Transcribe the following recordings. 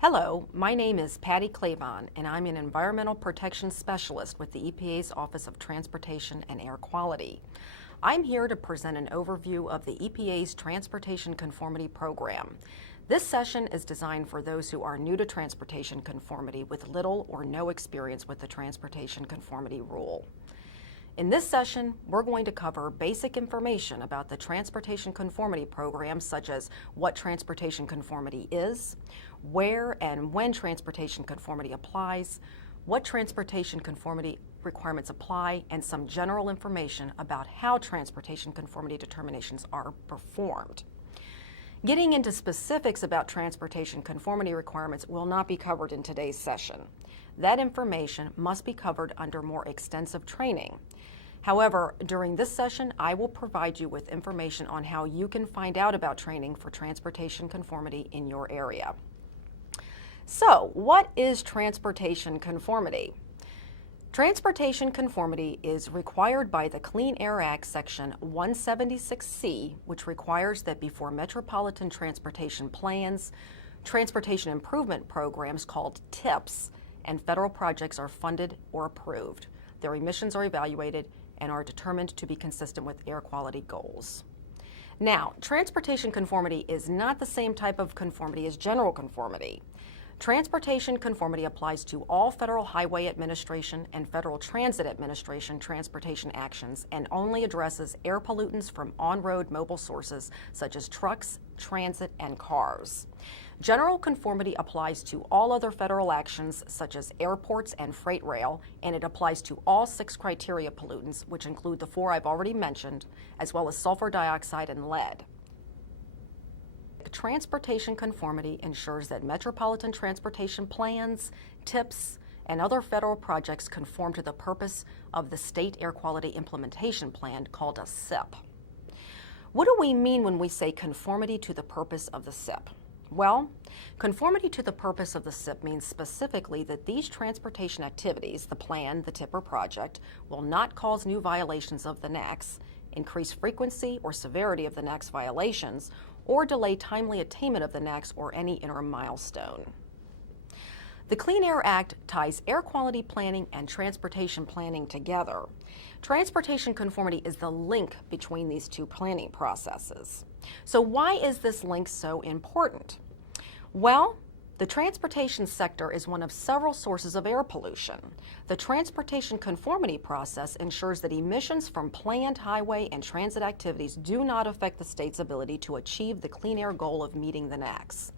Hello, my name is Patty Klavon, and I'm an Environmental Protection Specialist with the EPA's Office of Transportation and Air Quality. I'm here to present an overview of the EPA's Transportation Conformity Program. This session is designed for those who are new to transportation conformity with little or no experience with the Transportation Conformity Rule. In this session, we're going to cover basic information about the Transportation Conformity Program, such as what Transportation Conformity is, where and when Transportation Conformity applies, what Transportation Conformity requirements apply, and some general information about how Transportation Conformity determinations are performed. Getting into specifics about Transportation Conformity requirements will not be covered in today's session. That information must be covered under more extensive training. However, during this session, I will provide you with information on how you can find out about training for transportation conformity in your area. So, what is transportation conformity? Transportation conformity is required by the Clean Air Act Section 176C, which requires that before metropolitan transportation plans, transportation improvement programs called TIPs, and federal projects are funded or approved, their emissions are evaluated and are determined to be consistent with air quality goals. Now, transportation conformity is not the same type of conformity as general conformity. Transportation conformity applies to all Federal Highway Administration and Federal Transit Administration transportation actions and only addresses air pollutants from on-road mobile sources such as trucks, transit, and cars. General conformity applies to all other federal actions such as airports and freight rail, and it applies to all 6 criteria pollutants, which include the 4 I've already mentioned, as well as sulfur dioxide and lead. Transportation conformity ensures that metropolitan transportation plans, TIPs, and other federal projects conform to the purpose of the State Air Quality Implementation Plan, called a SIP. What do we mean when we say conformity to the purpose of the SIP? Well, conformity to the purpose of the SIP means specifically that these transportation activities, the plan, the TIP, or project, will not cause new violations of the NAAQS, increase frequency or severity of the NAAQS violations, or delay timely attainment of the NAAQS or any interim milestone. The Clean Air Act ties air quality planning and transportation planning together. Transportation conformity is the link between these 2 planning processes. So why is this link so important? Well, the transportation sector is one of several sources of air pollution. The transportation conformity process ensures that emissions from planned highway and transit activities do not affect the state's ability to achieve the clean air goal of meeting the NAAQS.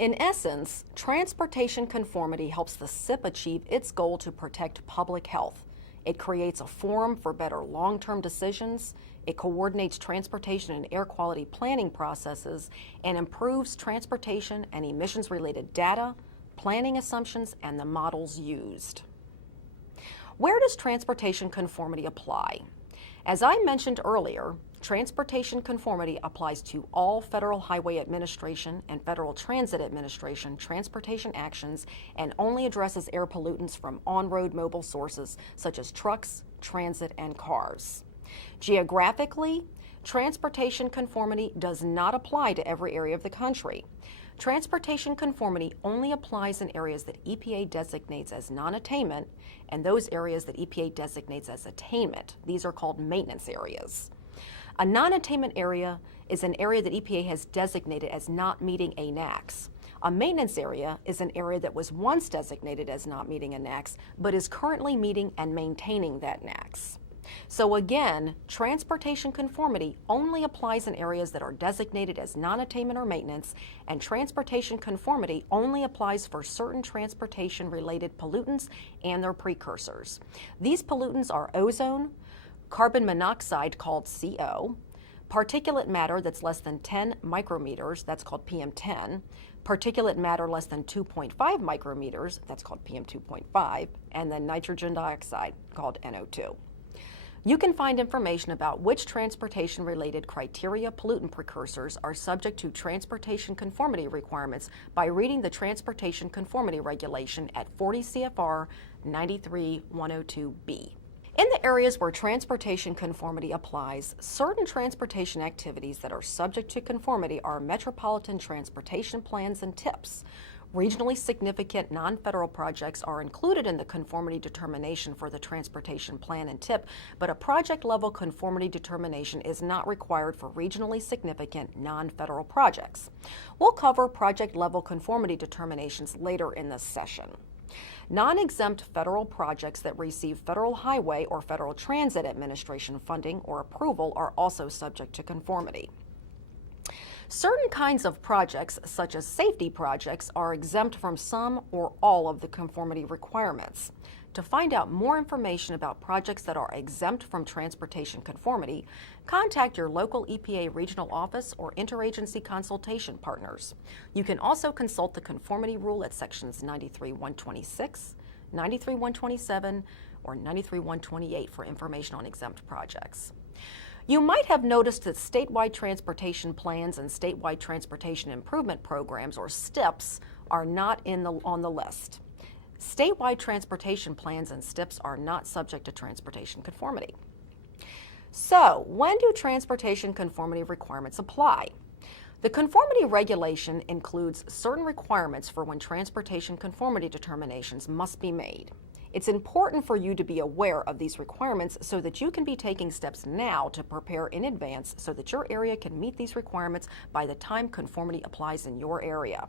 In essence, transportation conformity helps the SIP achieve its goal to protect public health. It creates a forum for better long-term decisions, it coordinates transportation and air quality planning processes, and improves transportation and emissions-related data, planning assumptions, and the models used. Where does transportation conformity apply? As I mentioned earlier, transportation conformity applies to all Federal Highway Administration and Federal Transit Administration transportation actions and only addresses air pollutants from on-road mobile sources such as trucks, transit, and cars. Geographically, transportation conformity does not apply to every area of the country. Transportation conformity only applies in areas that EPA designates as non-attainment and those areas that EPA designates as attainment. These are called maintenance areas. A non-attainment area is an area that EPA has designated as not meeting a NAAQS. A maintenance area is an area that was once designated as not meeting a NAAQS, but is currently meeting and maintaining that NAAQS. So again, transportation conformity only applies in areas that are designated as non-attainment or maintenance, and transportation conformity only applies for certain transportation-related pollutants and their precursors. These pollutants are ozone, carbon monoxide called CO, particulate matter that's less than 10 micrometers, that's called PM10, particulate matter less than 2.5 micrometers, that's called PM2.5, and then nitrogen dioxide called NO2. You can find information about which transportation-related criteria pollutant precursors are subject to transportation conformity requirements by reading the Transportation Conformity Regulation at 40 CFR 93-102B. In the areas where transportation conformity applies, certain transportation activities that are subject to conformity are metropolitan transportation plans and TIPs. Regionally significant non-federal projects are included in the conformity determination for the transportation plan and TIP, but a project-level conformity determination is not required for regionally significant non-federal projects. We'll cover project-level conformity determinations later in this session. Non-exempt federal projects that receive Federal Highway or Federal Transit Administration funding or approval are also subject to conformity. Certain kinds of projects, such as safety projects, are exempt from some or all of the conformity requirements. To find out more information about projects that are exempt from transportation conformity, contact your local EPA regional office or interagency consultation partners. You can also consult the conformity rule at sections 93.126, 93.127, or 93.128 for information on exempt projects. You might have noticed that statewide transportation plans and statewide transportation improvement programs, or STIPs, are not on the list. Statewide transportation plans and STIPs are not subject to transportation conformity. So, when do transportation conformity requirements apply? The conformity regulation includes certain requirements for when transportation conformity determinations must be made. It's important for you to be aware of these requirements so that you can be taking steps now to prepare in advance so that your area can meet these requirements by the time conformity applies in your area.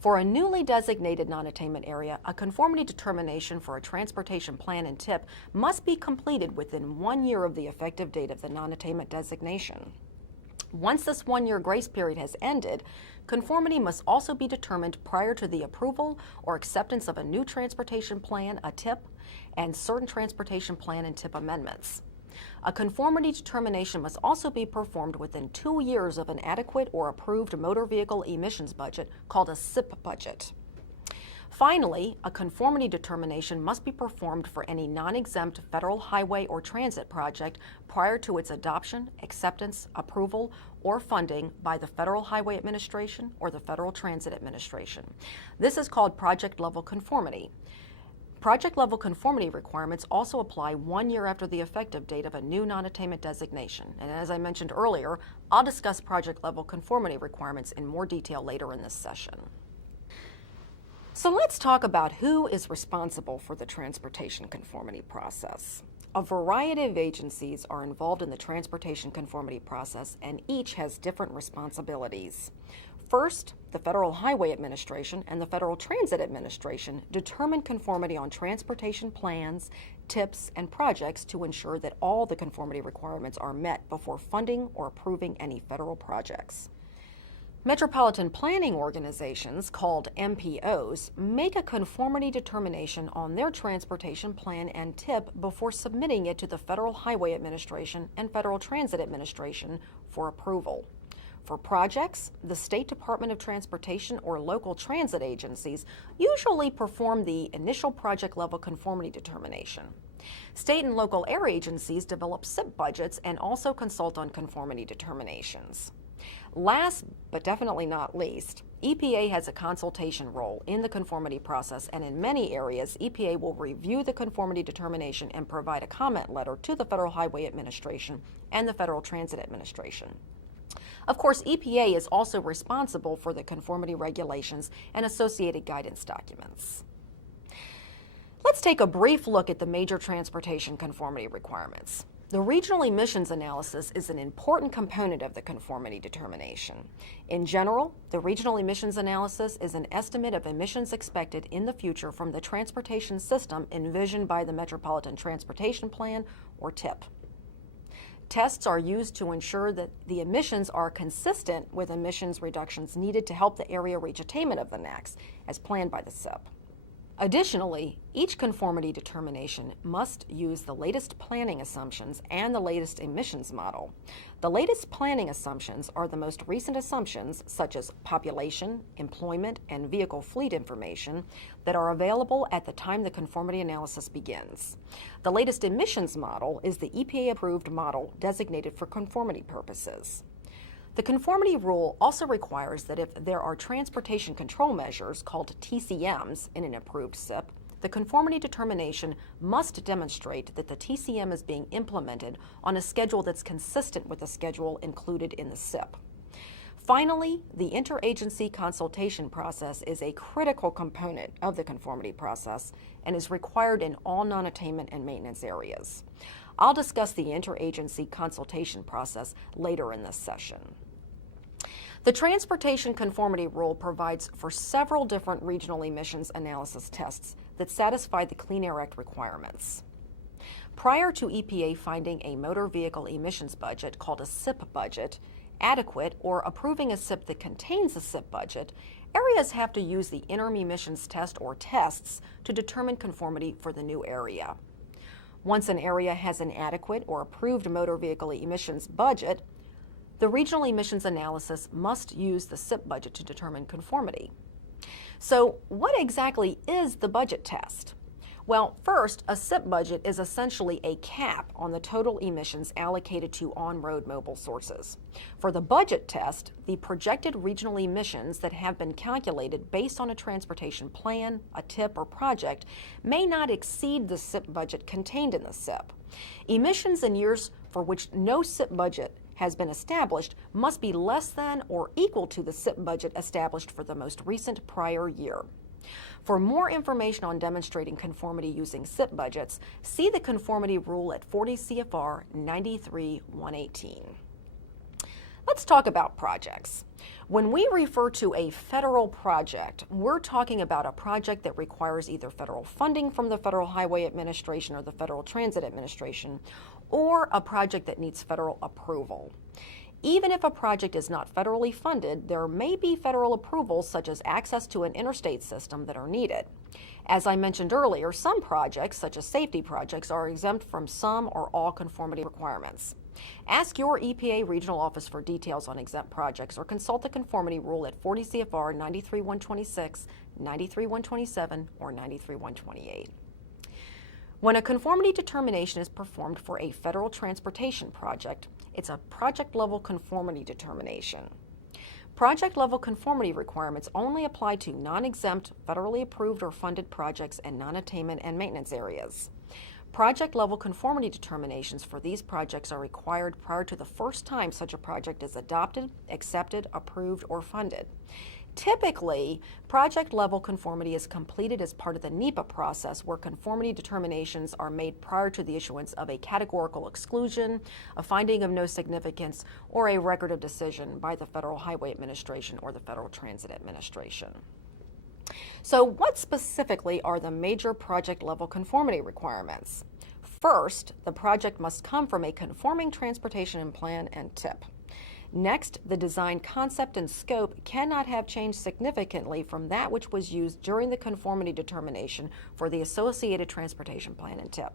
For a newly designated non-attainment area, a conformity determination for a transportation plan and TIP must be completed within 1 year of the effective date of the non-attainment designation. Once this 1-year grace period has ended, conformity must also be determined prior to the approval or acceptance of a new transportation plan, a TIP, and certain transportation plan and TIP amendments. A conformity determination must also be performed within 2 years of an adequate or approved motor vehicle emissions budget called a SIP budget. Finally, a conformity determination must be performed for any non-exempt federal highway or transit project prior to its adoption, acceptance, approval, or funding by the Federal Highway Administration or the Federal Transit Administration. This is called project-level conformity. Project-level conformity requirements also apply 1 year after the effective date of a new non-attainment designation. And as I mentioned earlier, I'll discuss project-level conformity requirements in more detail later in this session. So let's talk about who is responsible for the transportation conformity process. A variety of agencies are involved in the transportation conformity process, and each has different responsibilities. First, the Federal Highway Administration and the Federal Transit Administration determine conformity on transportation plans, TIPs, and projects to ensure that all the conformity requirements are met before funding or approving any federal projects. Metropolitan planning organizations, called MPOs, make a conformity determination on their transportation plan and TIP before submitting it to the Federal Highway Administration and Federal Transit Administration for approval. For projects, the State Department of Transportation or local transit agencies usually perform the initial project-level conformity determination. State and local air agencies develop SIP budgets and also consult on conformity determinations. Last, but definitely not least, EPA has a consultation role in the conformity process, and in many areas, EPA will review the conformity determination and provide a comment letter to the Federal Highway Administration and the Federal Transit Administration. Of course, EPA is also responsible for the conformity regulations and associated guidance documents. Let's take a brief look at the major transportation conformity requirements. The regional emissions analysis is an important component of the conformity determination. In general, the regional emissions analysis is an estimate of emissions expected in the future from the transportation system envisioned by the Metropolitan Transportation Plan, or TIP. Tests are used to ensure that the emissions are consistent with emissions reductions needed to help the area reach attainment of the NAAQS as planned by the SIP. Additionally, each conformity determination must use the latest planning assumptions and the latest emissions model. The latest planning assumptions are the most recent assumptions, such as population, employment, and vehicle fleet information, that are available at the time the conformity analysis begins. The latest emissions model is the EPA-approved model designated for conformity purposes. The conformity rule also requires that if there are transportation control measures, called TCMs, in an approved SIP, the conformity determination must demonstrate that the TCM is being implemented on a schedule that's consistent with the schedule included in the SIP. Finally, the interagency consultation process is a critical component of the conformity process and is required in all non-attainment and maintenance areas. I'll discuss the interagency consultation process later in this session. The Transportation Conformity Rule provides for several different regional emissions analysis tests that satisfy the Clean Air Act requirements. Prior to EPA finding a motor vehicle emissions budget called a SIP budget adequate or approving a SIP that contains a SIP budget, areas have to use the interim emissions test or tests to determine conformity for the new area. Once an area has an adequate or approved motor vehicle emissions budget, the regional emissions analysis must use the SIP budget to determine conformity. So what exactly is the budget test? Well, first, a SIP budget is essentially a cap on the total emissions allocated to on-road mobile sources. For the budget test, the projected regional emissions that have been calculated based on a transportation plan, a TIP, or project may not exceed the SIP budget contained in the SIP. Emissions in years for which no SIP budget has been established must be less than or equal to the SIP budget established for the most recent prior year. For more information on demonstrating conformity using SIP budgets, see the conformity rule at 40 CFR 93-118. Let's talk about projects. When we refer to a federal project, we're talking about a project that requires either federal funding from the Federal Highway Administration or the Federal Transit Administration, or a project that needs federal approval. Even if a project is not federally funded, there may be federal approvals such as access to an interstate system that are needed. As I mentioned earlier, some projects, such as safety projects, are exempt from some or all conformity requirements. Ask your EPA regional office for details on exempt projects or consult the conformity rule at 40 CFR 93-126, 93-127, or 93-128. When a conformity determination is performed for a federal transportation project, it's a project-level conformity determination. Project-level conformity requirements only apply to non-exempt, federally approved or funded projects and non-attainment and maintenance areas. Project-level conformity determinations for these projects are required prior to the first time such a project is adopted, accepted, approved, or funded. Typically, project-level conformity is completed as part of the NEPA process, where conformity determinations are made prior to the issuance of a categorical exclusion, a finding of no significance, or a record of decision by the Federal Highway Administration or the Federal Transit Administration. So what specifically are the major project-level conformity requirements? First, the project must come from a conforming transportation plan and TIP. Next, the design concept and scope cannot have changed significantly from that which was used during the conformity determination for the associated transportation plan and TIP.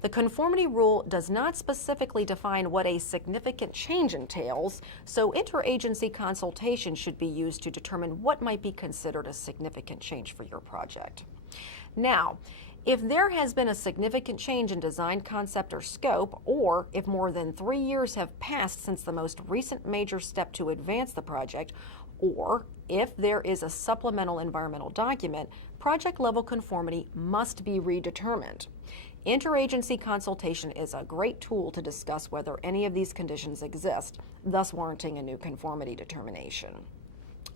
The conformity rule does not specifically define what a significant change entails, so interagency consultation should be used to determine what might be considered a significant change for your project. Now, if there has been a significant change in design concept or scope, or if more than 3 years have passed since the most recent major step to advance the project, or if there is a supplemental environmental document, project-level conformity must be redetermined. Interagency consultation is a great tool to discuss whether any of these conditions exist, thus warranting a new conformity determination.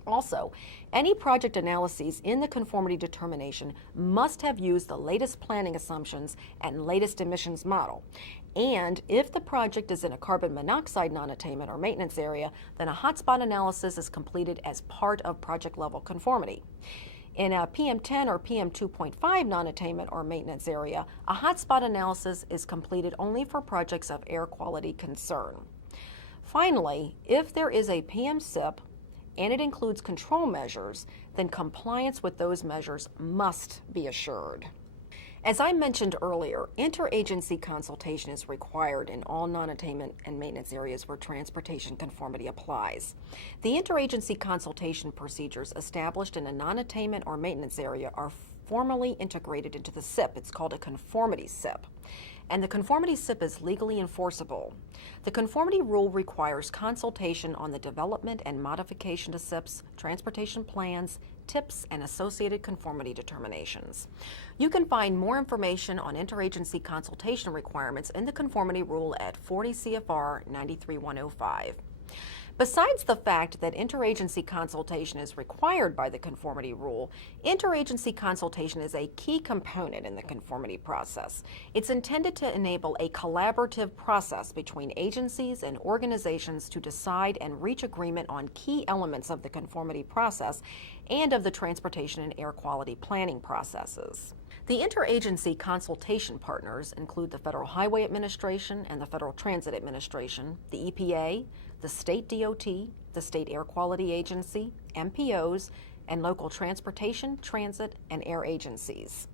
Also, any project analyses in the conformity determination must have used the latest planning assumptions and latest emissions model. And if the project is in a carbon monoxide non-attainment or maintenance area, then a hotspot analysis is completed as part of project-level conformity. In a PM10 or PM2.5 non-attainment or maintenance area, a hotspot analysis is completed only for projects of air quality concern. Finally, if there is a PM SIP, and it includes control measures, then compliance with those measures must be assured. As I mentioned earlier, interagency consultation is required in all non-attainment and maintenance areas where transportation conformity applies. The interagency consultation procedures established in a non-attainment or maintenance area are formally integrated into the SIP. It's called a conformity SIP. And the conformity SIP is legally enforceable. The conformity rule requires consultation on the development and modification to SIPs, transportation plans, TIPs, and associated conformity determinations. You can find more information on interagency consultation requirements in the conformity rule at 40 CFR 93-105. Besides the fact that interagency consultation is required by the conformity rule, interagency consultation is a key component in the conformity process. It's intended to enable a collaborative process between agencies and organizations to decide and reach agreement on key elements of the conformity process and of the transportation and air quality planning processes. The interagency consultation partners include the Federal Highway Administration and the Federal Transit Administration, the EPA, the State DOT, the State Air Quality Agency, MPOs, and local transportation, transit, and air agencies.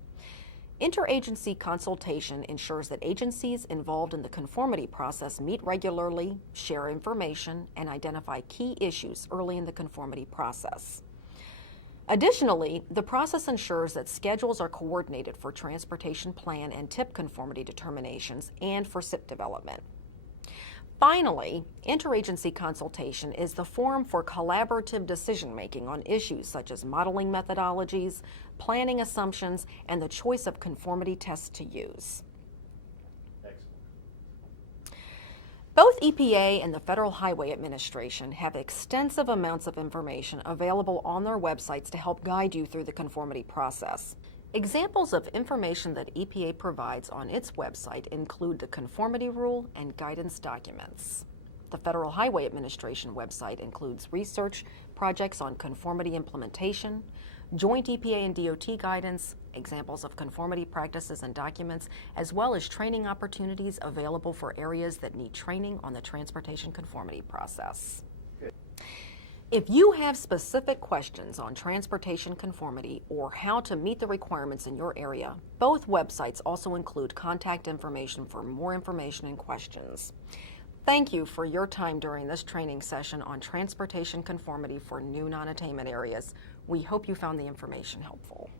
Interagency consultation ensures that agencies involved in the conformity process meet regularly, share information, and identify key issues early in the conformity process. Additionally, the process ensures that schedules are coordinated for transportation plan and tip conformity determinations and for SIP development. Finally, interagency consultation is the forum for collaborative decision-making on issues such as modeling methodologies, planning assumptions, and the choice of conformity tests to use. Both EPA and the Federal Highway Administration have extensive amounts of information available on their websites to help guide you through the conformity process. Examples of information that EPA provides on its website include the conformity rule and guidance documents. The Federal Highway Administration website includes research projects on conformity implementation, joint EPA and DOT guidance, examples of conformity practices and documents, as well as training opportunities available for areas that need training on the transportation conformity process. If you have specific questions on transportation conformity or how to meet the requirements in your area, both websites also include contact information for more information and questions. Thank you for your time during this training session on transportation conformity for new non-attainment areas. We hope you found the information helpful.